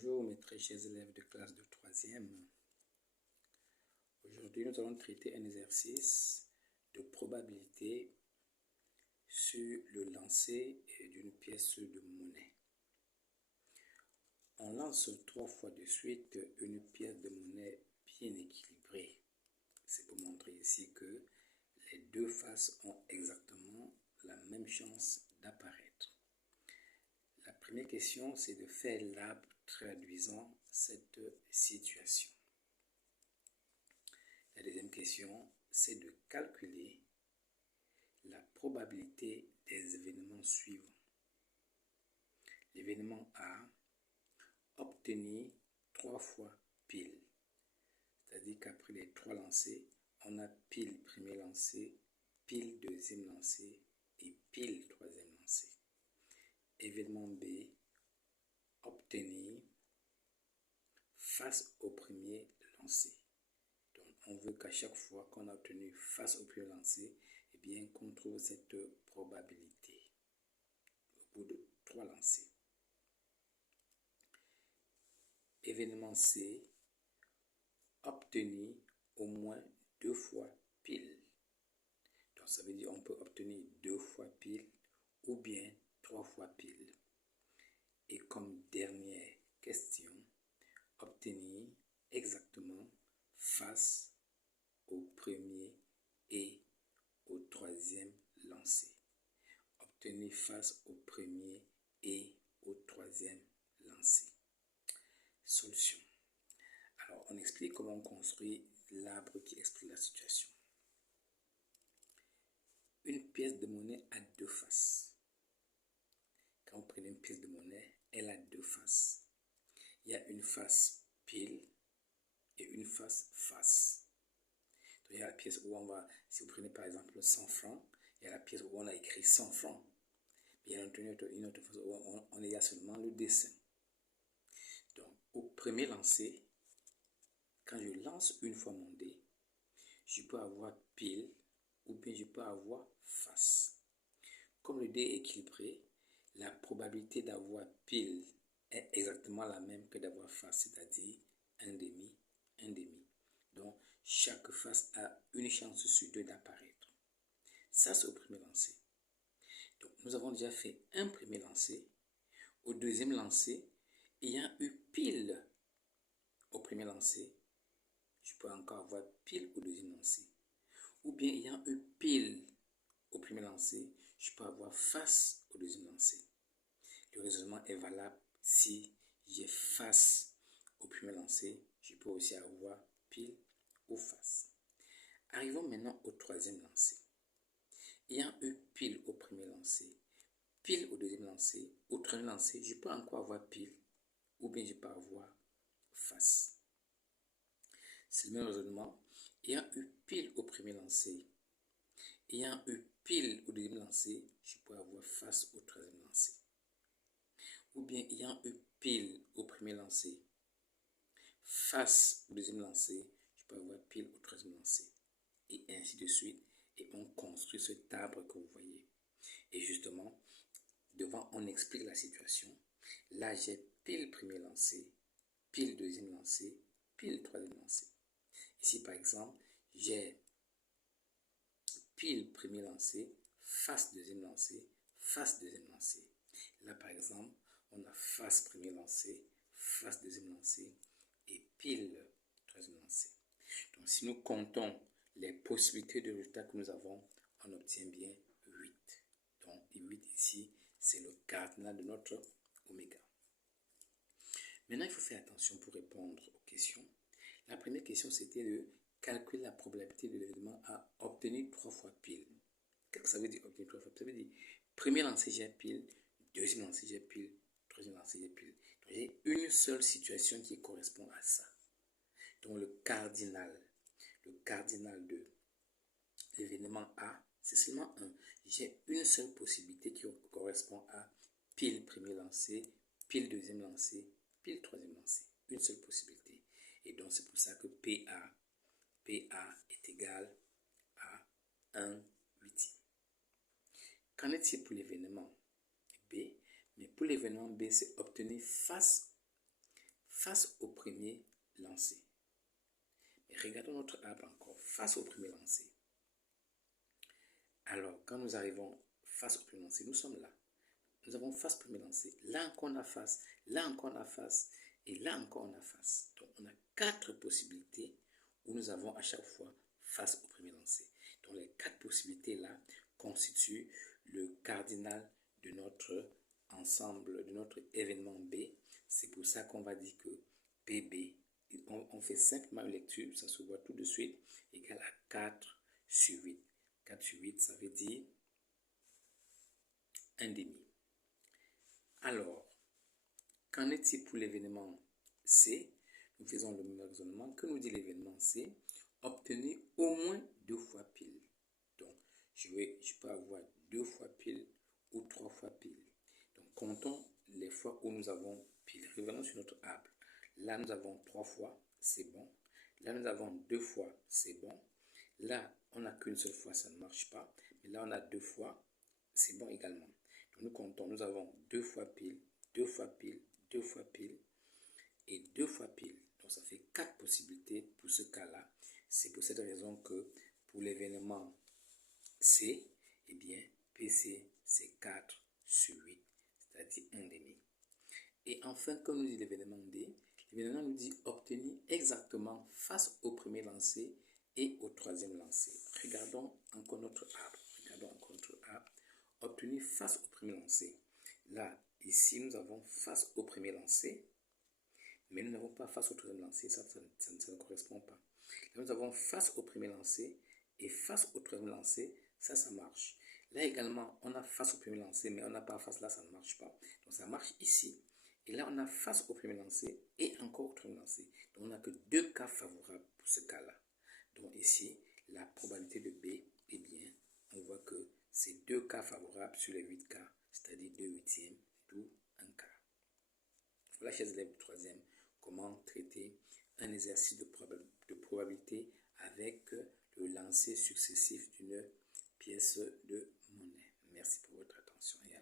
Bonjour mes très chers élèves de classe de 3e. Aujourd'hui, nous allons traiter un exercice de probabilité sur le lancer d'une pièce de monnaie. On lance 3 fois de suite une pièce de monnaie bien équilibrée. C'est pour montrer ici que les deux faces ont exactement la même chance d'apparaître. La première question, c'est de faire l'arbre traduisant cette situation. La deuxième question, c'est de calculer la probabilité des événements suivants. L'événement A, obtenir 3 fois pile. C'est-à-dire qu'après les 3 lancers, on a pile premier lancé, pile deuxième lancé et pile troisième lancé. Événement B, obtenir face au premier lancé. Donc, on veut qu'à chaque fois qu'on a obtenu face au premier lancé, eh bien, qu'on trouve cette probabilité au bout de 3 lancers. Événement C, obtenir au moins 2 fois pile. Donc, ça veut dire qu'on peut obtenir 2 fois pile ou bien 3 fois pile. Et comme dernière question, obtenir exactement face au premier et au troisième lancé. Obtenir face au premier et au troisième lancé. Solution. Alors, on explique comment on construit l'arbre qui explique la situation. Une pièce de monnaie a 2 faces. Quand vous prenez une pièce de monnaie, elle a 2 faces. Il y a une face pile et une face face. Donc, il y a la pièce où on va, si vous prenez par exemple 100 francs, il y a la pièce où on a écrit 100 francs. Il y a une autre face où on y a seulement le dessin. Donc, au premier lancer, quand je lance une fois mon dé, je peux avoir pile ou bien je peux avoir face. Comme le dé est équilibré, la probabilité d'avoir pile est exactement la même que d'avoir face, c'est-à-dire 1,5, 1,5. Donc, chaque face a une chance sur 2 d'apparaître. Ça, c'est au premier lancer. Donc, nous avons déjà fait un premier lancer. Au deuxième lancer, ayant eu pile au premier lancer, je peux encore avoir pile au deuxième lancer. Ou bien ayant eu pile au premier lancer, je peux avoir face au deuxième lancer. Le raisonnement est valable si j'ai face au premier lancer, je peux aussi avoir pile ou face. Arrivons maintenant au troisième lancer. Ayant eu pile au premier lancer, pile au deuxième lancer, au troisième lancer, je peux encore avoir pile ou bien je peux avoir face. C'est le même raisonnement. Ayant eu pile au premier lancer, ayant eu pile au deuxième lancer, je peux avoir face au troisième lancer. Ou bien ayant eu pile au premier lancer, face au deuxième lancer, je peux avoir pile au troisième lancer. Et ainsi de suite. Et on construit cet arbre que vous voyez. Et justement, devant, on explique la situation. Là, j'ai pile premier lancé, pile deuxième lancé, pile troisième lancé. Ici, par exemple, j'ai pile premier lancé, face deuxième lancé, face deuxième lancé. Là, par exemple, on a face premier lancé, face deuxième lancé et pile troisième lancé. Donc, si nous comptons les possibilités de résultats que nous avons, on obtient bien 8. Donc, 8 ici, c'est le cardinal de notre oméga. Maintenant, il faut faire attention pour répondre aux questions. La première question, c'était de calculer la probabilité de l'événement à obtenir 3 fois pile. Qu'est-ce que ça veut dire obtenir 3 fois pile? Ça veut dire premier lancer, j'ai pile, deuxième lancer, j'ai pile, troisième lancer, j'ai pile. Donc, j'ai une seule situation qui correspond à ça. Donc, le cardinal de l'événement A, c'est seulement 1. J'ai une seule possibilité qui correspond à pile premier lancé, pile deuxième lancé, pile troisième lancé. Une seule possibilité. Et donc, c'est pour ça que PA est égal à 1 huitième. Qu'en est-il pour l'événement B? Mais pour l'événement B, c'est obtenir face face au premier lancé. Mais regardons notre arbre encore, face au premier lancé. Alors, quand nous arrivons face au premier lancé, nous sommes là. Nous avons face au premier lancé. Là encore, on a face. Là encore, on a face. Et là encore, on a face. Donc, on a 4 possibilités où nous avons à chaque fois face au premier lancé. Donc, les 4 possibilités-là constituent le cardinal de notre ensemble, de notre événement B. C'est pour ça qu'on va dire que PB, on fait simplement une lecture, ça se voit tout de suite, égale à 4 sur 8. 4 sur 8, ça veut dire 1 demi. Alors, qu'en est-il pour l'événement C? Nous faisons le même raisonnement. Que nous dit l'événement C? Obtenir au moins 2 fois pile. Donc, je peux avoir 2 fois pile ou 3 fois pile. Donc, comptons les fois où nous avons pile. Revenons sur notre arbre. Là, nous avons 3 fois, c'est bon. Là, nous avons 2 fois, c'est bon. Là, on n'a qu'une seule fois, ça ne marche pas. Mais là, on a 2 fois, c'est bon également. Donc, nous comptons, nous avons 2 fois pile, 2 fois pile, 2 fois pile et 2 fois pile. Donc, ça fait 4 possibilités pour ce cas-là. C'est pour cette raison que pour l'événement C, eh bien, PC, c'est 4 sur 8, c'est-à-dire 1 demi. Et enfin, comme nous dit l'événement D, l'événement nous dit obtenir exactement face au premier lancé et au troisième lancé. Regardons encore notre arbre. Obtenir face au premier lancé. Là, ici, nous avons face au premier lancé, mais nous n'avons pas face au troisième lancé. Ça ne correspond pas. Là, nous avons face au premier lancé et face au troisième lancé. Ça marche. Là également, on a face au premier lancé, mais on n'a pas face là, ça ne marche pas. Donc, ça marche ici. Et là, on a face au premier lancé et encore au troisième lancé. Donc, on n'a que 2 cas favorables pour ce cas-là. Donc, ici, la probabilité de B, eh bien, on voit que c'est 2 cas favorables sur les 8 cas, c'est-à-dire 2 huitièmes, d'où un cas. Voilà, chers élèves du 3e, comment traiter un exercice de probabilité avec le lancer successif d'une pièce de monnaie. Merci pour votre attention et à